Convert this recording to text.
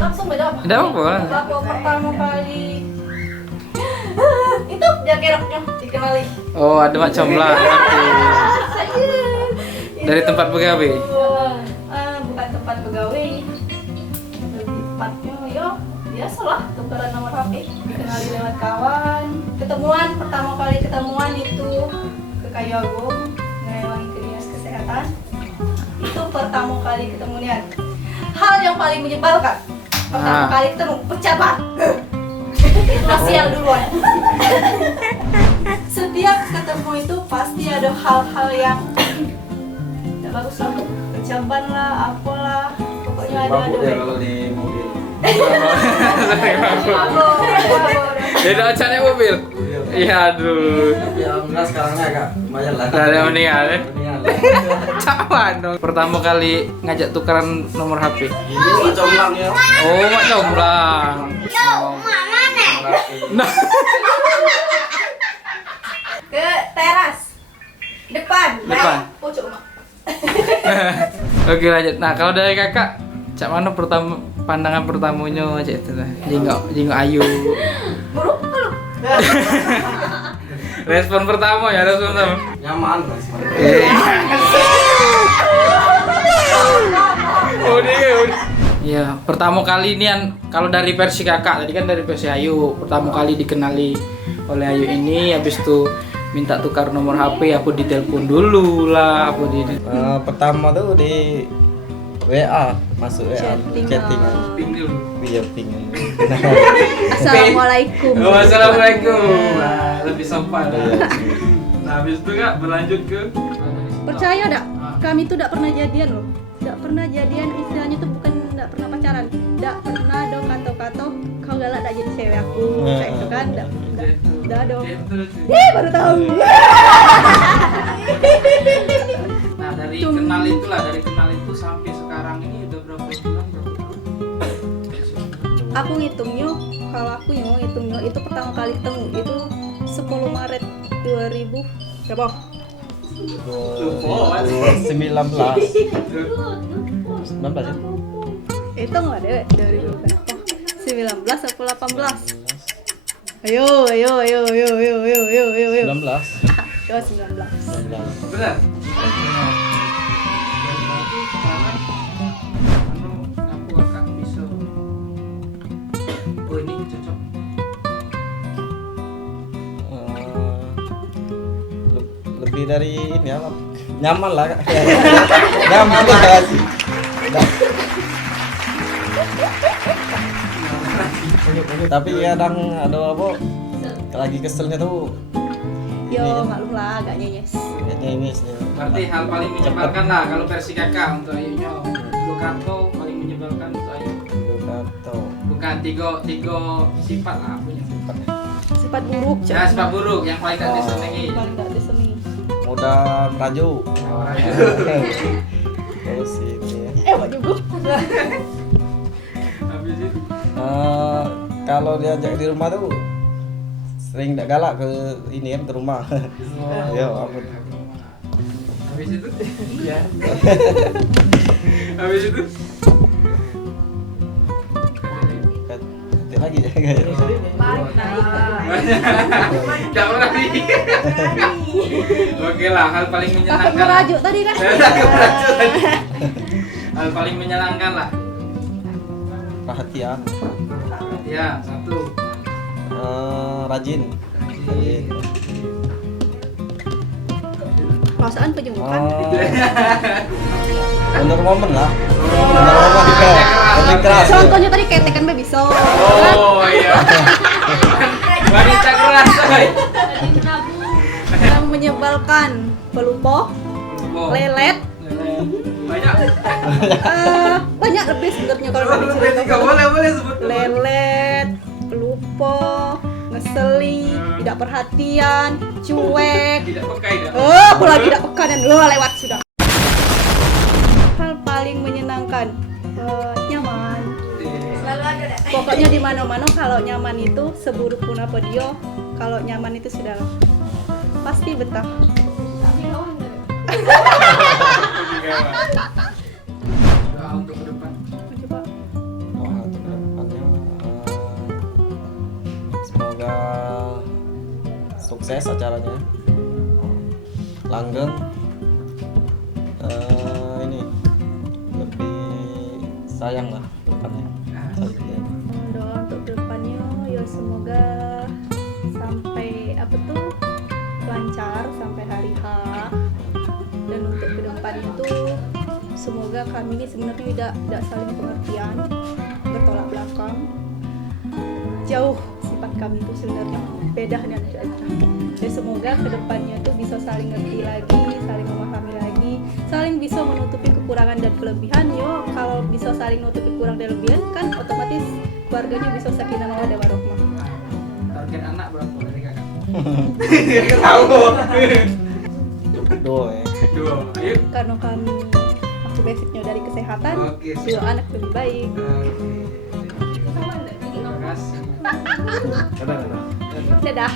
Langsung beda apa? Tidak apa. Aku pertama kali itu dia keroknya dikenali. Oh, ada mak comblang. Dari tempat pegawai. Bukan tempat pegawai. Lebih tepatnya yo biasalah tukeran nomor HP, dikenali lewat kawan. Ketemuan pertama kali ketemuan itu ke Kayu Agung, ngerewangi ke dinas kesehatan. Itu pertama kali ketemuan. Hal yang paling menyebalkan pertama kali ketemu pejabat. Masih yang duluan. Setiap ketemu itu pasti ada hal-hal yang tidak bagus lah, pejabat lah, apalah, pokoknya ada kalau di mobil. Beda acanya mobil. Iya, aduh. Ya alhamdulillah sekarangnya agak lumayan lah. Ada meninggal ya. Mendingan. Cawan dong. Pertama kali ngajak tukeran nomor HP. Ini mak comblang ya. Oh, mak comblang. Nah, ke teras depan. Pojok mak. oke lanjut. Nah, kalau dari kakak, cak mana pandangan pertamanya cak itu lah. Jingok Ayu. Buruk belum? Respon pertama. Nyaman mas. Iya, pertama kali ini kalau dari versi kakak, tadi kan dari versi Ayu, pertama kali dikenali oleh Ayu ini, habis itu minta tukar nomor HP, aku ditelepon dulu lah, Pertama tuh di WA, masuk WA, chatting. ping dulu. Iya pingin. Assalamualaikum. Oh, assalamualaikum. Nah, lebih sopan. Nah, habis itu kak berlanjut ke Percaya enggak? Kami tuh enggak pernah jadian loh. Enggak pernah jadian, istilahnya tuh bukan enggak pernah pacaran. Enggak pernah dong kanto-kanto kau galak enggak jadi cewek aku. Kayak gitu kan. Enggak dong. Baru tahu. Nah, dari kenal itu sampai sekarang ini udah berapa bulan? Aku ngitungnya, kalau aku ngitungnya itu pertama kali ketemu itu 10 Maret 2000 berapa? 19 ya? Itu nggak ada 2000 berapa? 19 atau 18? Ayo. 19. Coba 19. Benar. Oh, ini cocok. Lebih dari ini apa? Nyaman lah. Nyaman lah. Tapi kadang ada apa? Lagi keselnya tuh. Yo, Ini kan. maklum lah agak nyenyes. Kayaknya ini sih. Berarti hal paling menyebalkan lah kalau versi kakak untuk Ayunya. Lukato paling menyebalkan untuk Ayu. Lukato. Bukan tiga sifat lah punya. Sifat buruk. Ya, sifat buruk yang paling tak disenangi. Paling nggak disenangi. Mudah merajuk. Orang itu. Terus ini. Mau juga. Habis itu. Kalau diajak di rumah tuh sering tidak galak ke ini kan ke rumah. Ya ampun. Habis itu? Iya. Habis itu? Nanti lagi ya kayak. Gak berani. Oke lah, hal paling Kakak menyenangkan. merajuk tadi kan? Merajuk tadi. Hal paling menyenangkan lah. Perhatian. Ya, satu. Rajin. Perasaan penjemputan. Bener momen lah. Bener momen juga. Lebih keras. Contohnya tadi ketekan baby so. Oh iya. Wanita keras, coy. Yang menyebalkan pelupo, lelet, Banyak. banyak lebih sebenarnya kalau nggak diceritakan. Boleh sebut. Lelet, pelupo, ngeseli, tidak perhatian, cuek. Tidak pakai dah. Oh, aku lagi tidak peka dan lewat sudah. Hal paling menyenangkan, nyaman. Selalu ada dah. Pokoknya di mana-mana kalau nyaman itu seburuk pun apa dia, kalau nyaman itu sudah pasti betah. Doa untuk ke depan. Coba. Wah, itu sukses acaranya, langgeng. Ini lebih sayang lah depannya. Doa untuk kedepannya ya semoga sampai apa tuh lancar sampai hari H. Dan untuk kedepannya tuh semoga kami ini sebenarnya tidak saling pengertian, bertolak belakang, jauh sifat kami itu sebenarnya beda dengan aja. Dan semoga kedepannya tuh bisa saling ngerti lagi, saling memahami lagi, saling bisa menutupi kekurangan dan kelebihan. Yo, kalau bisa saling menutupi kekurangan dan kelebihan kan otomatis keluarganya bisa sakinah mawaddah warahmah. Target anak berapa dari kakak? Tahu. Dua ya. Dua. Ayo. Karena kami aku basicnya dari kesehatan, Oke, siap. dua anak lebih baik. Terima kasih. Kadang-kadang. Dadah.